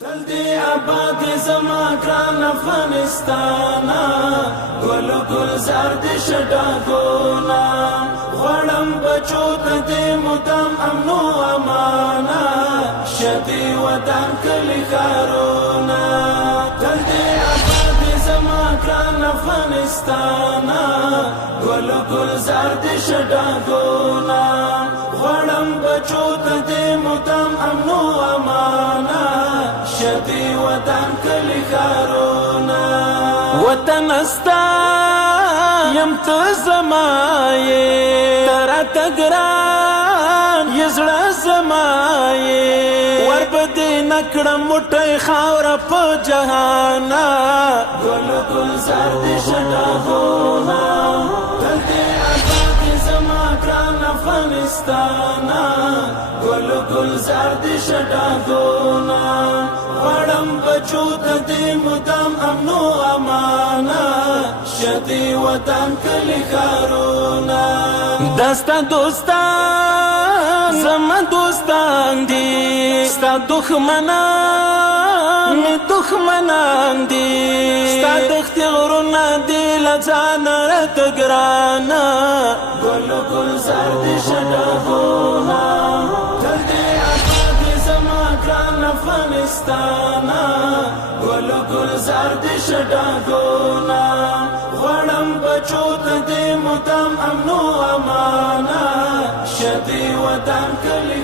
تل دی آباد زما ګران افغانستانا ګل ګلزار د شډاګونا غړم بچو ته د مدام امن او امانا شدي وطن کلی کارونا تل دی آباد زما ګران افغانستانا ګل ګلزار د شډاګونا غړم بچو ته د مدام امن او امانا شدي وطن کلی کارونا وطن استا یم ته زمایه ترا تګران یزړه زمایه ور بده نکړه مټي خاور په جهانا ګل ګلزار دې شډاګونا تل دې آباد زما ګران افغانستانا ګل ګلزار دې شډاګونا غړم بچو ته د مدام امن او امانا شدي وطن کلی کارونا دستا دوستان زما دوستان دي ستا دښمنان می دښمنان دي ستا دښتې غرونه دي له ځانه راته ګرانه ګل ګلزار دې شډاګونا تل دې آباد زما ګران افغانستانا ګل ګلزار دې شډاګونا غړم بچو ته د مدام امن او امانا شدي وطن کلی